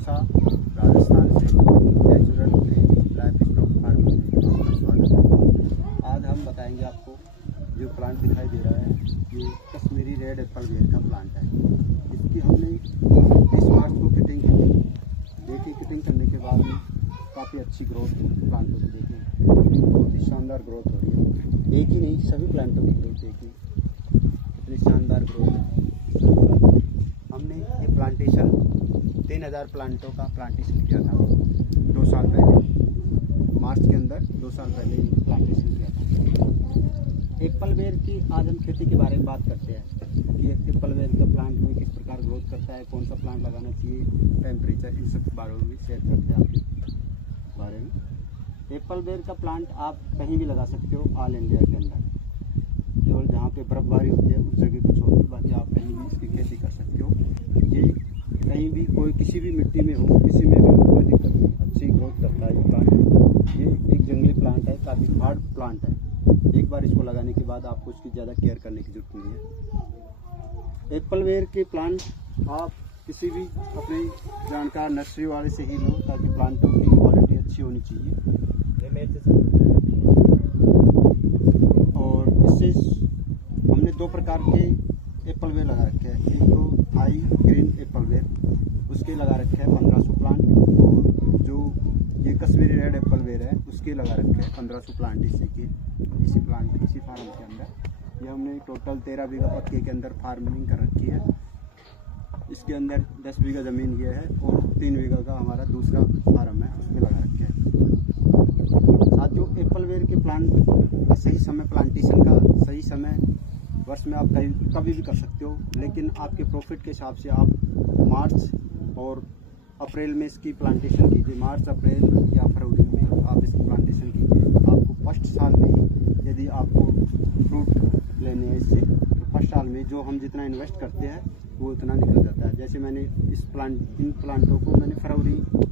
दौसा राजस्थान से natural green life stock farming का स्वागत है। आज हम बताएंगे आपको जो प्लांट दिखाई दे रहा है, ये कश्मीरी रेड एप्पल बेर का प्लांट है। इसकी हमने 20 मार्च को कटिंग की। देखिए, कटिंग करने के बाद में काफ़ी अच्छी ग्रोथ प्लांटों की देखिए, बहुत ही शानदार ग्रोथ हो रही है। एक ही नहीं, सभी प्लांटों की ग्रोथ देखिए, इतनी शानदार ग्रोथ है। हमने ये प्लांटेशन 3000 प्लांटों का प्लांटेशन किया था 2 साल पहले, मार्च के अंदर 2 साल पहले प्लांटेशन किया था। एप्पल बेर की आज हम खेती के बारे में बात करते हैं कि एप्पल बेर का प्लांट में किस प्रकार ग्रोथ करता है, कौन सा प्लांट लगाना चाहिए, टेम्परेचर, इन सब बारे में भी शेयर करते हैं आपके बारे में। एप्पल बेर का प्लांट आप कहीं भी लगा सकते हो ऑल इंडिया के अंदर, केवल जहाँ पे बर्फबारी होती है उस जगह कुछ होती है, बाकी आप कहीं भी इसकी खेती कर सकते हो। ये कहीं भी कोई किसी भी मिट्टी में हो, किसी में भी कोई दिक्कत नहीं, अच्छी ग्रोथ करता है ये प्लांट। ये एक जंगली प्लांट है, काफ़ी हार्ड प्लांट है। एक बार इसको लगाने के बाद आपको इसकी ज़्यादा केयर करने की जरूरत नहीं है। एप्पल बेर के प्लांट आप किसी भी अपने जानकार नर्सरी वाले से ही लो, ताकि प्लांटों की क्वालिटी अच्छी होनी चाहिए। और इससे हमने 2 प्रकार के एप्पल बेर लगा रखे हैं। एक तो थाई ग्रीन एप्पल बेर, उसके लगा रखे हैं 1500 प्लांट, और जो ये कश्मीरी रेड एप्पल बेर है उसके लगा रखे हैं 1500 प्लांट। इसी फार्म के अंदर ये हमने टोटल 13 बीघा पक्के के अंदर फार्मिंग कर रखी है। इसके अंदर 10 बीघा ज़मीन ये है और 3 बीघा का हमारा दूसरा फार्म है, उसमें लगा रखे हैं। साथियों, एप्पल बेर के प्लांट का सही समय, प्लांटेशन का सही समय वर्ष में आप कभी भी कर सकते हो, लेकिन आपके प्रॉफिट के हिसाब से आप मार्च और अप्रैल में इसकी प्लांटेशन कीजिए। मार्च, अप्रैल या फरवरी में आप इसकी प्लांटेशन कीजिए। आपको फर्स्ट साल में ही यदि आपको फ्रूट लेने हैं इससे, तो फर्स्ट साल में जो हम जितना इन्वेस्ट करते हैं वो उतना निकल जाता है। जैसे मैंने इन प्लांटों को मैंने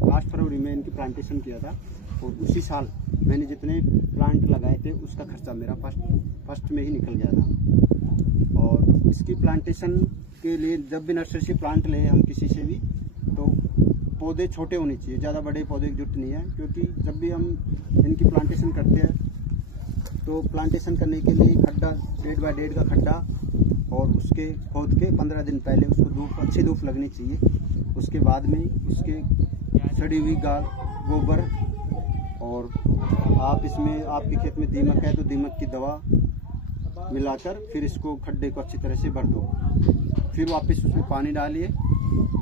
लास्ट फरवरी में इनकी प्लांटेशन किया था, और उसी साल मैंने जितने प्लांट लगाए थे उसका खर्चा मेरा फर्स्ट में ही निकल गया था। और इसकी प्लांटेशन के लिए जब भी नर्सरी से प्लांट ले हम किसी से भी, तो पौधे छोटे होने चाहिए, ज़्यादा बड़े पौधे की जरूरत नहीं है। क्योंकि जब भी हम इनकी प्लांटेशन करते हैं तो प्लांटेशन करने के लिए खड्डा 1.5 बाय 1.5 का खड्डा, और उसके खोद के 15 दिन पहले उसको अच्छी धूप लगनी चाहिए। उसके बाद में उसके सड़ी हुई गोबर, और आप इसमें आपके खेत में दीमक है तो दीमक की दवा मिलाकर फिर इसको खड्डे को अच्छी तरह से भर दो। फिर वापस उसमें पानी डालिए।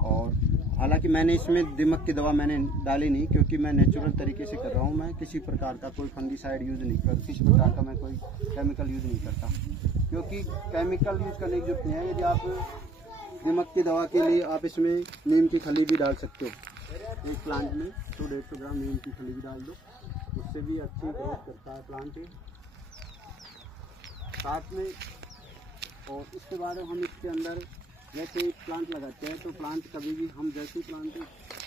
और हालांकि मैंने इसमें दीमक की दवा मैंने डाली नहीं, क्योंकि मैं नेचुरल तरीके से कर रहा हूँ। मैं किसी प्रकार का कोई फंगीसाइड यूज़ नहीं करता, किसी प्रकार का मैं कोई केमिकल यूज़ नहीं करता, क्योंकि केमिकल यूज़ करने की जरूरत नहीं है। यदि आप दीमक की दवा के लिए आप इसमें नीम की खली भी डाल सकते हो। एक प्लांट में 100-150 ग्राम नीम की खली भी डाल दो, उससे भी अच्छी ग्रोथ करता है प्लांट साथ में। और इसके बाद हम इसके अंदर जैसे प्लांट लगाते हैं, तो प्लांट कभी भी हम जैसे प्लांट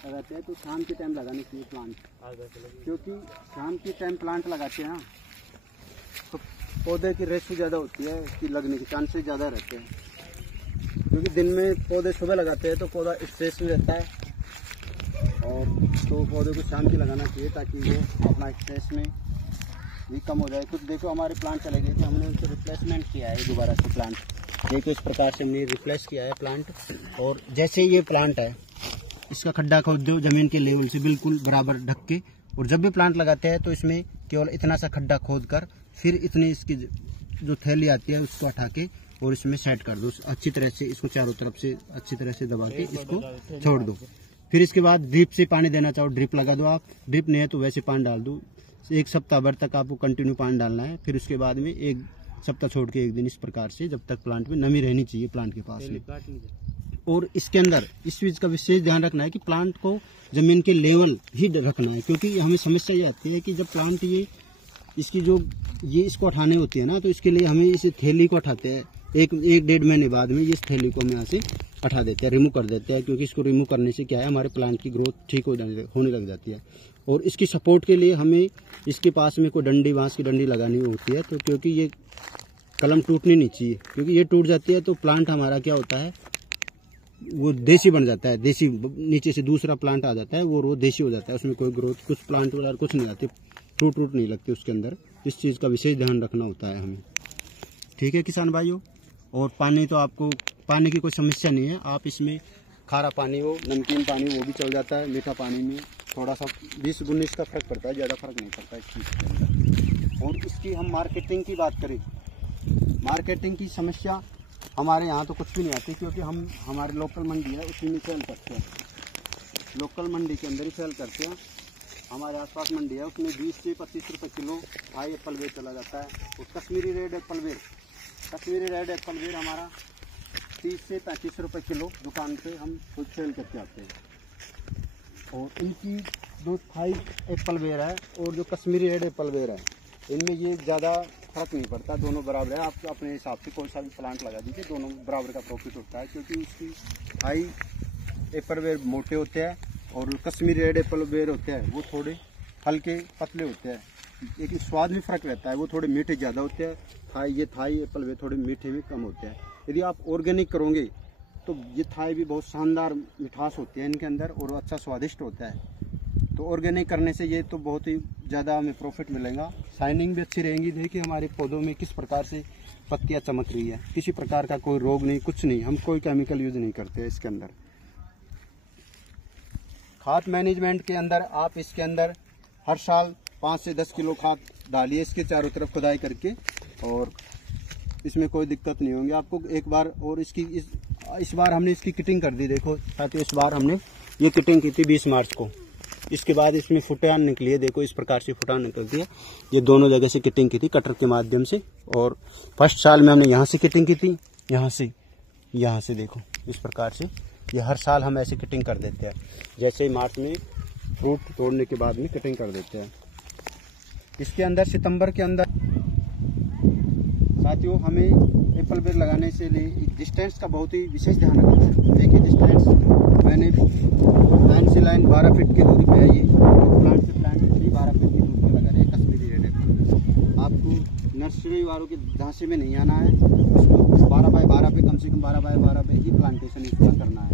लगाते हैं तो शाम के टाइम लगाने चाहिए प्लांट, क्योंकि शाम के टाइम प्लांट लगाते हैं ना तो पौधे की रेशो ज़्यादा होती है कि लगने के चांसेस ज़्यादा रहते हैं। क्योंकि दिन में पौधे सुबह लगाते हैं तो पौधा स्ट्रेस में रहता है, और तो पौधे को शाम के लगाना चाहिए ताकि वो अपना स्ट्रेस में भी कम हो जाए। कुछ देखो, हमारे प्लांट चले गए थे, हमने उनको रिप्लेसमेंट किया है दोबारा से प्लांट। देखो, इस प्रकार से हमने रिप्लेस किया है प्लांट। और जैसे ये प्लांट है, इसका खड्डा खोद दो जमीन के लेवल से बिल्कुल बराबर ढक के, और जब भी प्लांट लगाते हैं तो इसमें केवल इतना सा खड्डा खोद कर फिर इतनी इसकी जो थैली आती है उसको हटा के और इसमें सेट कर दो अच्छी तरह से। इसको चारों तरफ से अच्छी तरह से दबा के इसको छोड़ दो। फिर इसके बाद ड्रिप से पानी देना चाहो ड्रिप लगा दो आप, ड्रिप नहीं है तो वैसे पानी डाल दो। 1 सप्ताह भर तक आपको कंटिन्यू पानी डालना है। फिर उसके बाद में 1 सप्ताह छोड़ के 1 दिन, इस प्रकार से, जब तक प्लांट में नमी रहनी चाहिए प्लांट के पास में। और इसके अंदर इस चीज का विशेष ध्यान रखना है कि प्लांट को जमीन के लेवल ही रखना है, क्योंकि हमें समस्या ये आती है कि जब प्लांट इसको उठाने होती है ना, तो इसके लिए हमें इस थैली को उठाते हैं 1-1.5 महीने बाद में। इस थैली को हम यहाँ से हटा देते हैं, रिमूव कर देते हैं, क्योंकि इसको रिमूव करने से क्या है, हमारे प्लांट की ग्रोथ ठीक होने लग जाती है। और इसकी सपोर्ट के लिए हमें इसके पास में कोई डंडी, बांस की डंडी लगानी होती है, तो क्योंकि ये कलम टूटनी नहीं चाहिए, क्योंकि ये टूट जाती है तो प्लांट हमारा क्या होता है, वो देसी बन जाता है, देसी नीचे से दूसरा प्लांट आ जाता है, वो देसी हो जाता है, उसमें कोई ग्रोथ कुछ प्लांट वगैरह कुछ नहीं आती, फ्रूट नहीं लगती उसके अंदर। इस चीज़ का विशेष ध्यान रखना होता है हमें। ठीक है किसान भाइयों। और पानी तो आपको पानी की कोई समस्या नहीं है, आप इसमें खारा पानी हो, नमकीन पानी वो भी चल जाता है, मीठा पानी में थोड़ा सा 20-19 का फर्क पड़ता है, ज़्यादा फर्क नहीं पड़ता इस चीज़ के अंदर। और इसकी हम मार्केटिंग की बात करें, मार्केटिंग की समस्या हमारे यहाँ तो कुछ भी नहीं आती, क्योंकि हम हमारे लोकल मंडी है उसी में सेल करते हैं, लोकल मंडी के अंदर ही सेल करते हैं। हमारे आसपास मंडी है, उसमें 20 से 25 रुपये किलो थाई एप्पल बेर चला जाता है। और कश्मीरी रेड एप्पल बेर, कश्मीरी रेड एप्पल बेर हमारा 30 से 35 रुपये किलो दुकान पे हम खुद सेल करके आते हैं। और इनकी जो थाई एप्पल बेर है और जो कश्मीरी रेड एप्पल बेर है, इनमें ये ज़्यादा फर्क नहीं पड़ता, दोनों बराबर है। आप अपने हिसाब से कोई सा भी प्लांट लगा दीजिए, दोनों बराबर का प्रॉफिट होता है, क्योंकि उसकी थाई एप्पल बेर मोटे होते हैं और कश्मीरी रेड एप्पल बेर होते हैं वो थोड़े हल्के पतले होते हैं। एक स्वाद में फ़र्क रहता है, वो थोड़े मीठे ज़्यादा होते हैं, ये थाई एप्पल बेर थोड़े मीठे भी कम होते हैं। यदि आप ऑर्गेनिक करोगे तो ये थाई भी बहुत शानदार मिठास होती है इनके अंदर और अच्छा स्वादिष्ट होता है। तो ऑर्गेनिक करने से ये तो बहुत ही ज़्यादा हमें प्रॉफिट मिलेगा, शाइनिंग भी अच्छी रहेंगी। देखिए हमारे पौधों में किस प्रकार से पत्तियाँ चमक रही है, किसी प्रकार का कोई रोग नहीं, कुछ नहीं, हम कोई केमिकल यूज़ नहीं करते इसके अंदर। खाद मैनेजमेंट के अंदर आप इसके अंदर हर साल 5 से 10 किलो खाद डालिए इसके चारों तरफ खुदाई करके, और इसमें कोई दिक्कत नहीं होंगी आपको एक बार। और इसकी इस बार हमने इसकी किटिंग कर दी, देखो साथियों, इस बार हमने ये किटिंग की थी 20 मार्च को। इसके बाद इसमें फुटान निकली है, देखो इस प्रकार से फुटान निकलती है। ये दोनों जगह से किटिंग की थी कटर के माध्यम से। और फर्स्ट साल में हमने यहाँ से किटिंग की थी, यहाँ से देखो इस प्रकार से। ये हर साल हम ऐसे कटिंग कर देते हैं, जैसे ही मार्च में फ्रूट तोड़ने के बाद में कटिंग कर देते हैं। इसके अंदर सितंबर के अंदर साथियों हमें एप्पल बेर लगाने से डिस्टेंस का बहुत ही विशेष ध्यान रखना है। देखिए डिस्टेंस मैंने लाइन से लाइन 12 फीट की दूरी पे है, ये प्लांट से प्लांट 12 फीट की दूरी पर लगा रहे हैं कश्मीरी रेड एप्पल। आपको नर्सरी वालों के ढांचे में नहीं आना है, उसको 12 बाय 12 पे, कम से कम 12 बाय 12 पे ही प्लांटेशन इसका करना है।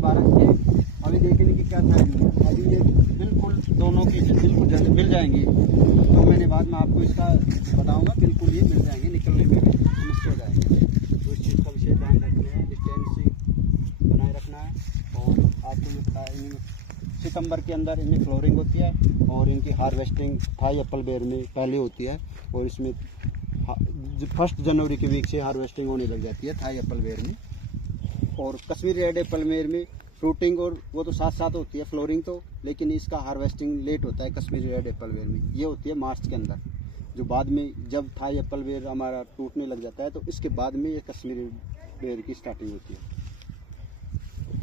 12 के अभी देखने की क्या टाइम है, अभी ये बिल्कुल दोनों की बिल्कुल जल्द मिल जाएंगी, 2 महीने बाद मैं आपको इसका बताऊंगा, बिल्कुल ये मिल जाएंगे, निकलने में भी समस्या हो जाएंगे। तो इस चीज़ का विशेष ध्यान रखना है, डिस्टेंस बनाए रखना है। और आपको ये पता है सितंबर के अंदर इनमें फ्लोरिंग होती है और इनकी हार्वेस्टिंग थाई एप्पल बेर में पहले होती है, और इसमें 1 जनवरी के वीक से हार्वेस्टिंग होने लग जाती है थाई एप्पल बेर में। और कश्मीरी रेड एप्पल बेर में फ्रूटिंग और वो तो साथ साथ होती है फ्लोरिंग तो, लेकिन इसका हार्वेस्टिंग लेट होता है कश्मीरी रेड एप्पल बेर में, ये होती है मार्च के अंदर। जो बाद में जब थाई एप्पल बेर हमारा टूटने लग जाता है तो इसके बाद में ये कश्मीरी बेर की स्टार्टिंग होती है।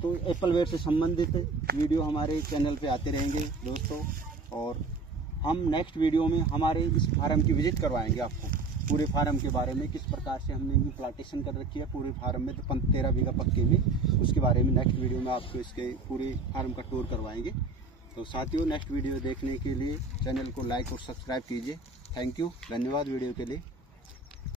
तो एप्पल बेर से संबंधित वीडियो हमारे चैनल पे आते रहेंगे दोस्तों, और हम नेक्स्ट वीडियो में हमारे इस फार्म की विजिट करवाएंगे आपको, पूरे फार्म के बारे में, किस प्रकार से हमने इनकी प्लांटेशन कर रखी है पूरे फार्म में, तो 13 बीघा पक्के में, उसके बारे में नेक्स्ट वीडियो में आपको इसके पूरे फार्म का टूर करवाएंगे। तो साथियों नेक्स्ट वीडियो देखने के लिए चैनल को लाइक और सब्सक्राइब कीजिए। थैंक यू, धन्यवाद वीडियो के लिए।